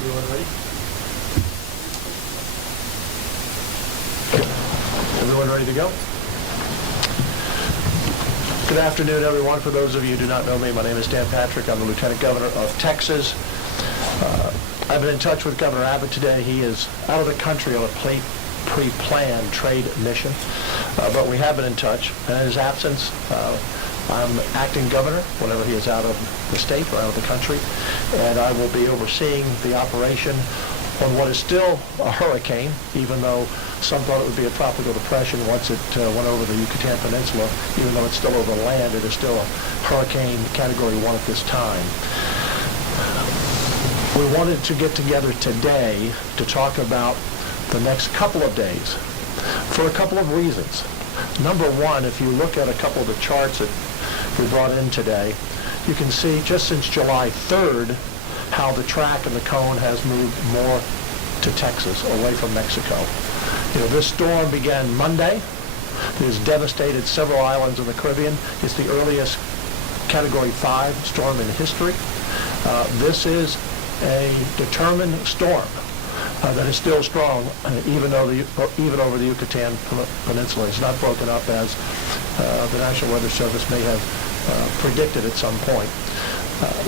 Everyone ready? Everyone ready to go? Good afternoon, everyone. For those of you who do not know me, my name is Dan Patrick. I'm the Lieutenant Governor of Texas. I've been in touch with Governor Abbott today. He is out of the country on a pre-planned trade mission, but we have been in touch. And in his absence, I'm acting governor whenever he is out of the state or out of the country, and I will be overseeing the operation on what is still a hurricane, even though some thought it would be a tropical depression once it went over the Yucatan Peninsula. Even though it's still over land, it is still a hurricane category 1 at this time. We wanted to get together today to talk about the next couple of days for a couple of reasons. Number one, if you look at a couple of the charts that we brought in today, you can see just since July 3rd how the track and the cone has moved more to Texas, away from Mexico. You know, this storm began Monday. It has devastated several islands in the Caribbean. It's the earliest Category 5 storm in history. This is a determined storm that is still strong, even over the Yucatan Peninsula. It's not broken up as the National Weather Service may have predicted at some point.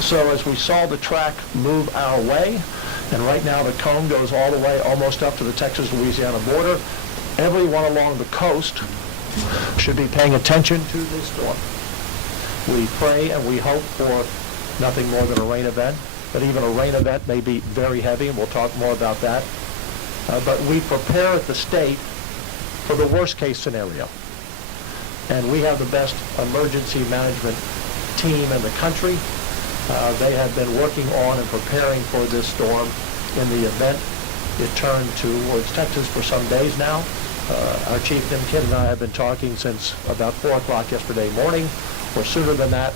So as we saw the track move our way, and right now the cone goes all the way almost up to the Texas-Louisiana border, everyone along the coast should be paying attention to this storm. We pray and we hope for nothing more than a rain event, but even a rain event may be very heavy, and we'll talk more about that. But we prepare at the state for the worst-case scenario. And we have the best emergency management team in the country. They have been working on and preparing for this storm in the event it turned towards Texas for some days now. Our Chief Nim Kidd and I have been talking since about 4 o'clock yesterday morning, or sooner than that,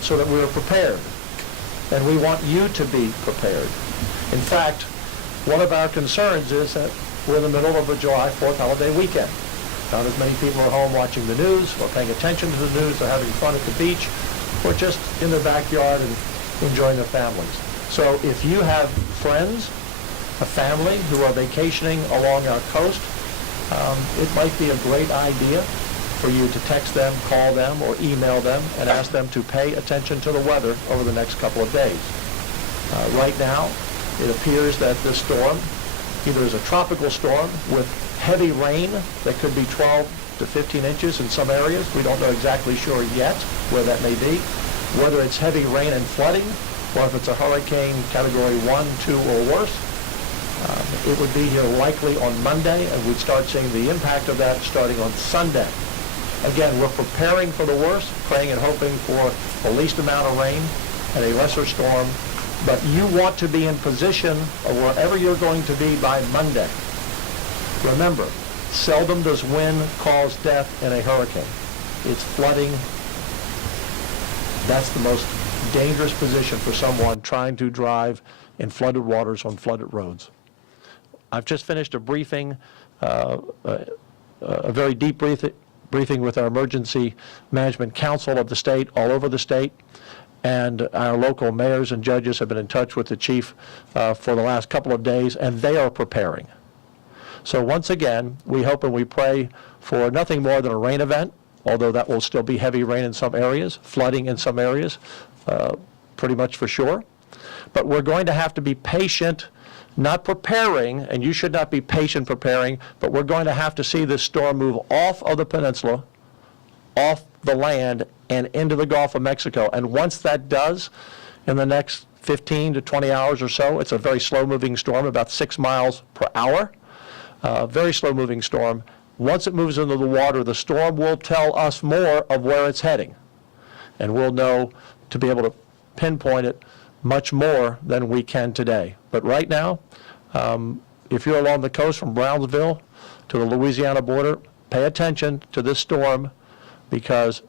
so that we are prepared. And we want you to be prepared. In fact, one of our concerns is that we're in the middle of a July 4th holiday weekend. Not as many people are home watching the news or paying attention to the news or having fun at the beach or just in their backyard and enjoying their families. So if you have friends, a family who are vacationing along our coast, it might be a great idea for you to text them, call them, or email them and ask them to pay attention to the weather over the next couple of days. Right now, it appears that this storm either is a tropical storm with heavy rain that could be 12 to 15 inches in some areas. We don't know exactly sure yet where that may be, whether it's heavy rain and flooding, or if it's a hurricane category 1, 2, or worse. It would be here likely on Monday, and we'd start seeing the impact of that starting on Sunday. Again, we're preparing for the worst, praying and hoping for the least amount of rain and a lesser storm, but you want to be in position of wherever you're going to be by Monday. Remember, seldom does wind cause death in a hurricane. It's flooding. That's the most dangerous position for someone trying to drive in flooded waters on flooded roads. I've just finished a briefing, a very deep briefing with our Emergency Management Council of the state, all over the state, and our local mayors and judges have been in touch with the chief for the last couple of days, and they are preparing. So once again, we hope and we pray for nothing more than a rain event, although that will still be heavy rain in some areas, flooding in some areas, pretty much for sure. But we're going to have to be patient, not preparing, and you should not be patient preparing, but we're going to have to see this storm move off of the peninsula, off the land, and into the Gulf of Mexico. And once that does, in the next 15 to 20 hours or so, it's a very slow-moving storm, about 6 miles per hour, very slow-moving storm. Once it moves into the water, the storm will tell us more of where it's heading, and we'll know to be able to pinpoint it much more than we can today. But right now, if you're along the coast from Brownsville to the Louisiana border, pay attention to this storm, because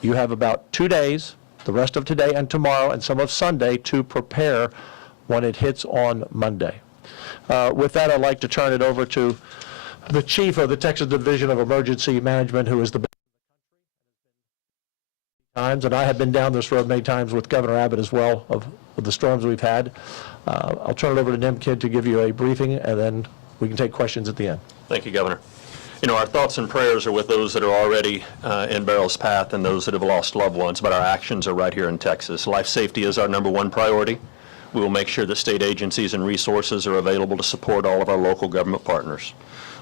you have about 2 days, the rest of today and tomorrow and some of Sunday, to prepare when it hits on Monday. With that, I'd like to turn it over to the chief of the Texas Division of Emergency Management, who is the times, and I have been down this road many times with Governor Abbott as well of the storms we've had. I'll turn it over to Nimkid to give you a briefing, and then we can take questions at the end. Thank you, Governor. You know, our thoughts and prayers are with those that are already in Beryl's path and those that have lost loved ones, but our actions are right here in Texas. Life safety is our #1 priority. We will make sure that state agencies and resources are available to support all of our local government partners.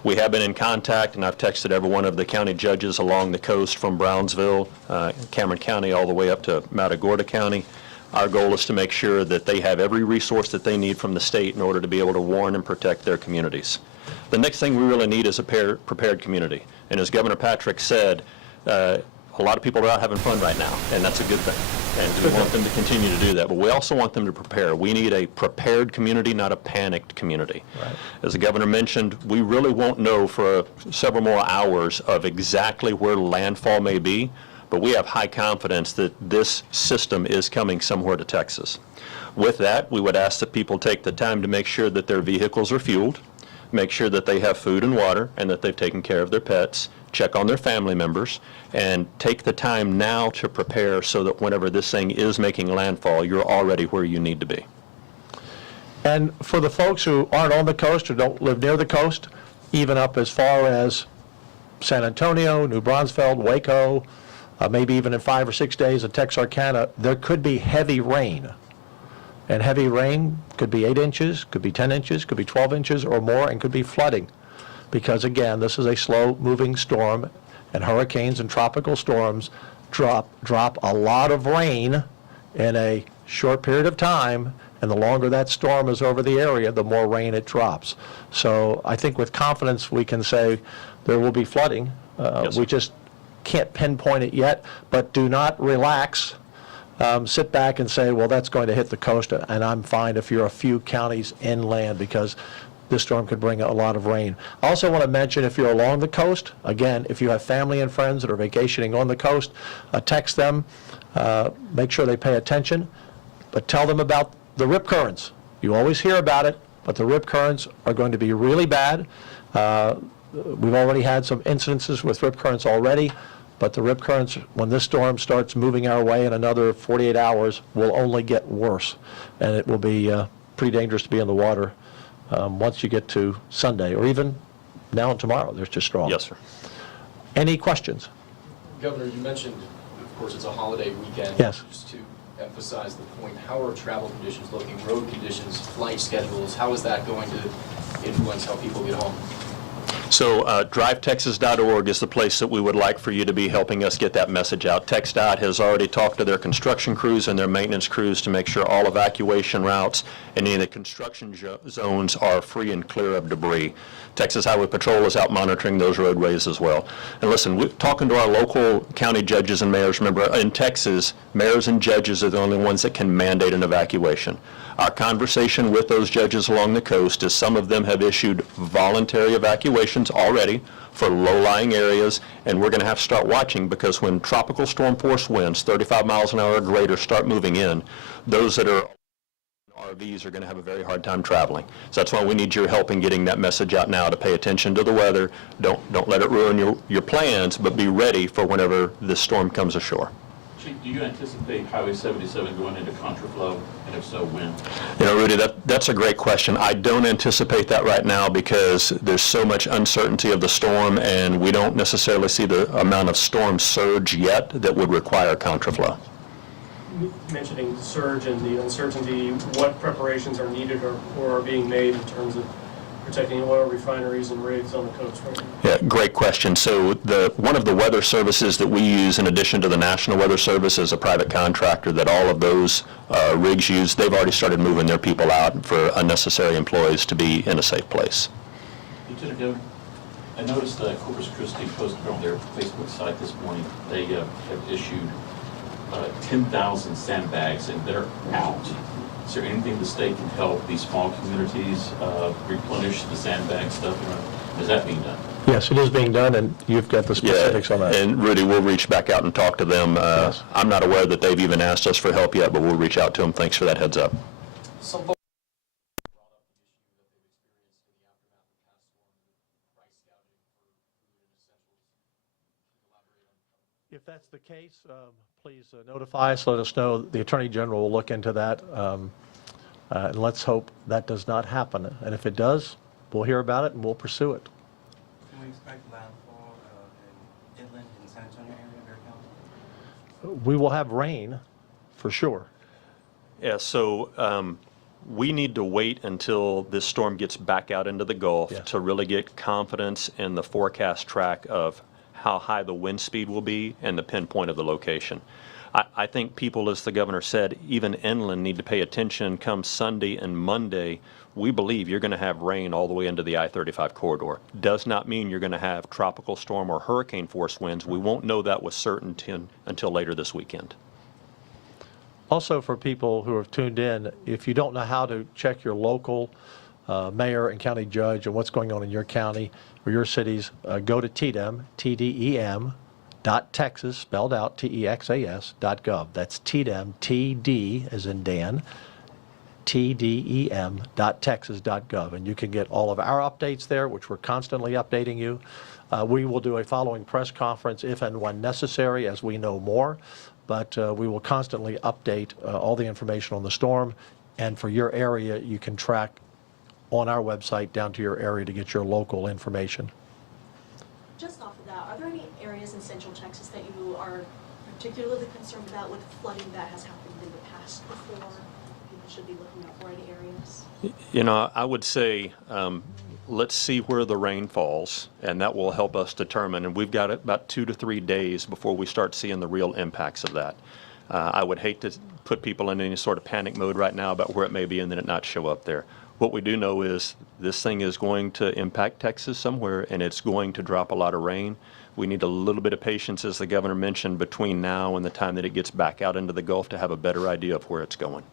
We have been in contact, and I've texted every one of the county judges along the coast from Brownsville, Cameron County, all the way up to Matagorda County. Our goal is to make sure that they have every resource that they need from the state in order to be able to warn and protect their communities. The next thing we really need is a prepared community. And as Governor Patrick said, a lot of people are out having fun right now, and that's a good thing. And we want them to continue to do that. But we also want them to prepare. We need a prepared community, not a panicked community. Right. As the governor mentioned, we really won't know for several more hours of exactly where landfall may be, but we have high confidence that this system is coming somewhere to Texas. With that, we would ask that people take the time to make sure that their vehicles are fueled, make sure that they have food and water, and that they've taken care of their pets, check on their family members, and take the time now to prepare so that whenever this thing is making landfall, you're already where you need to be. And for the folks who aren't on the coast or don't live near the coast, even up as far as San Antonio, New Braunfels, Waco, maybe even in 5 or 6 days in Texarkana, there could be heavy rain. And heavy rain could be 8 inches, could be 10 inches, could be 12 inches or more, and could be flooding. Because again, this is a slow-moving storm, and hurricanes and tropical storms drop a lot of rain in a short period of time, and the longer that storm is over the area, the more rain it drops. So I think with confidence we can say there will be flooding. Yes, we just can't pinpoint it yet, but do not relax. Sit back and say, well, that's going to hit the coast, and I'm fine if you're a few counties inland, because this storm could bring a lot of rain. I also want to mention, if you're along the coast, again, if you have family and friends that are vacationing on the coast, text them, make sure they pay attention, but tell them about the rip currents. You always hear about it, but the rip currents are going to be really bad. We've already had some incidences with rip currents already, but the rip currents, when this storm starts moving our way in another 48 hours, will only get worse, and it will be pretty dangerous to be in the water once you get to Sunday, or even now and tomorrow. They're just strong. Yes, sir. Any questions? Governor, you mentioned, of course, it's a holiday weekend. Yes. Just to emphasize the point, how are travel conditions looking, road conditions, flight schedules? How is that going to influence how people get home? So drivetexas.org is the place that we would like for you to be helping us get that message out. TxDOT has already talked to their construction crews and their maintenance crews to make sure all evacuation routes and any of the construction zones are free and clear of debris. Texas Highway Patrol is out monitoring those roadways as well. And listen, we're talking to our local county judges and mayors. Remember, in Texas, mayors and judges are the only ones that can mandate an evacuation. Our conversation with those judges along the coast is some of them have issued voluntary evacuations already for low-lying areas, and we're going to have to start watching, because when tropical storm force winds, 35 miles an hour or greater, start moving in, those that are RVs are going to have a very hard time traveling. So that's why we need your help in getting that message out now, to pay attention to the weather. Don't let it ruin your plans, but be ready for whenever this storm comes ashore. Do you anticipate Highway 77 going into contraflow, and if so, when? You know, Rudy, that's a great question. I don't anticipate that right now, because there's so much uncertainty of the storm, and we don't necessarily see the amount of storm surge yet that would require contraflow. Mentioning surge and the uncertainty, what preparations are needed or are being made in terms of protecting oil refineries and rigs on the coast right now? Yeah, great question. So one of the weather services that we use, in addition to the National Weather Service, is a private contractor that all of those rigs use. They've already started moving their people out for unnecessary employees to be in a safe place. Lieutenant Governor, I noticed that Corpus Christi posted on their Facebook site this morning, they have issued 10,000 sandbags, and they're out. Is there anything the state can help these small communities replenish the sandbag stuff? Is that being done? Yes, it is being done, and you've got the specifics on that. And Rudy, we'll reach back out and talk to them. Yes. I'm not aware that they've even asked us for help yet, but we'll reach out to them. Thanks for that heads up. Some folks brought up the issue that they've experienced in the aftermath of past storms, with price gouging for food and essentials. Can you elaborate on that? If that's the case, please notify us, let us know. The Attorney General will look into that, and let's hope that does not happen. And if it does, we'll hear about it and we'll pursue it. Can we expect landfall in inland and San Antonio area, Bear County? We will have rain, for sure. Yeah, so we need to wait until this storm gets back out into the Gulf Yes. to really get confidence in the forecast track of how high the wind speed will be and the pinpoint of the location. I think people, as the governor said, even inland need to pay attention. Come Sunday and Monday, we believe you're going to have rain all the way into the I-35 corridor. Does not mean you're going to have tropical storm or hurricane force winds. We won't know that with certainty until later this weekend. Also, for people who have tuned in, if you don't know how to check your local mayor and county judge and what's going on in your county or your cities, go to TDEM, TDEM, .texas, spelled out, TEXAS.gov. That's TDEM, TD as in Dan, TDEM.texas.gov. And you can get all of our updates there, which we're constantly updating you. We will do a following press conference if and when necessary as we know more. But we will constantly update all the information on the storm. And for your area, you can track on our website down to your area to get your local information. Just off of that, are there any areas in Central Texas that you are particularly concerned about with flooding that has happened in the past before? People should be looking out for any areas? You know, I would say let's see where the rain falls, and that will help us determine. And we've got about 2 to 3 days before we start seeing the real impacts of that. I would hate to put people in any sort of panic mode right now about where it may be and then it not show up there. What we do know is this thing is going to impact Texas somewhere, and it's going to drop a lot of rain. We need a little bit of patience, as the governor mentioned, between now and the time that it gets back out into the Gulf to have a better idea of where it's going.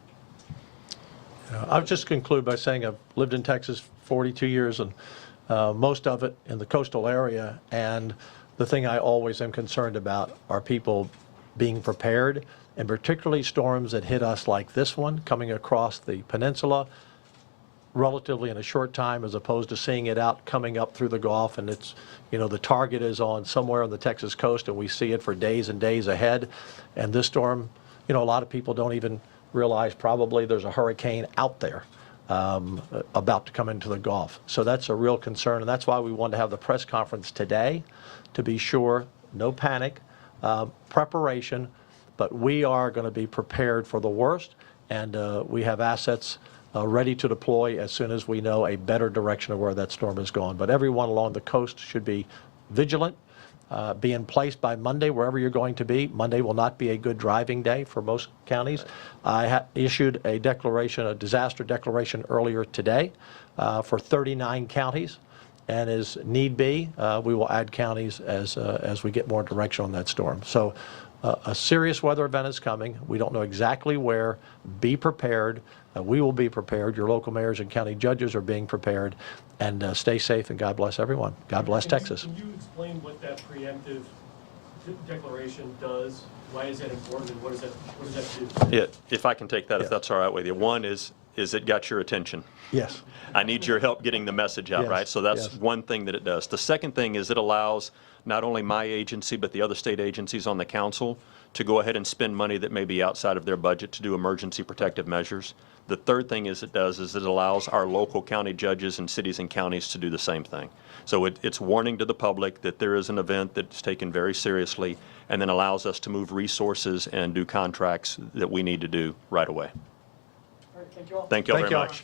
I'll just conclude by saying I've lived in Texas 42 years, and most of it in the coastal area. And the thing I always am concerned about are people being prepared, and particularly storms that hit us like this one coming across the peninsula relatively in a short time, as opposed to seeing it out coming up through the Gulf, and it's, you know, the target is on somewhere on the Texas coast and we see it for days and days ahead. And this storm, you know, a lot of people don't even realize probably there's a hurricane out there about to come into the Gulf. So that's a real concern, and that's why we wanted to have the press conference today, to be sure, no panic, preparation, but we are going to be prepared for the worst, and we have assets ready to deploy as soon as we know a better direction of where that storm is going. But everyone along the coast should be vigilant, be in place by Monday wherever you're going to be. Monday will not be a good driving day for most counties. I issued a declaration, a disaster declaration earlier today for 39 counties. And as need be, we will add counties as we get more direction on that storm. So a serious weather event is coming. We don't know exactly where. Be prepared. We will be prepared. Your local mayors and county judges are being prepared. And stay safe, and God bless everyone. God bless Texas. Can you explain what that preemptive declaration does? Why is that important, and what does that do? Yeah, if I can take that, Yes. if that's all right with you. One is it got your attention. Yes. I need your help getting the message out, Yes, right? So that's yes. one thing that it does. The second thing is it allows not only my agency, but the other state agencies on the council to go ahead and spend money that may be outside of their budget to do emergency protective measures. The third thing it allows our local county judges in cities and counties to do the same thing. So it's warning to the public that there is an event that's taken very seriously, and then allows us to move resources and do contracts that we need to do right away. All right, thank you all. Thank you all Thank very you all. much.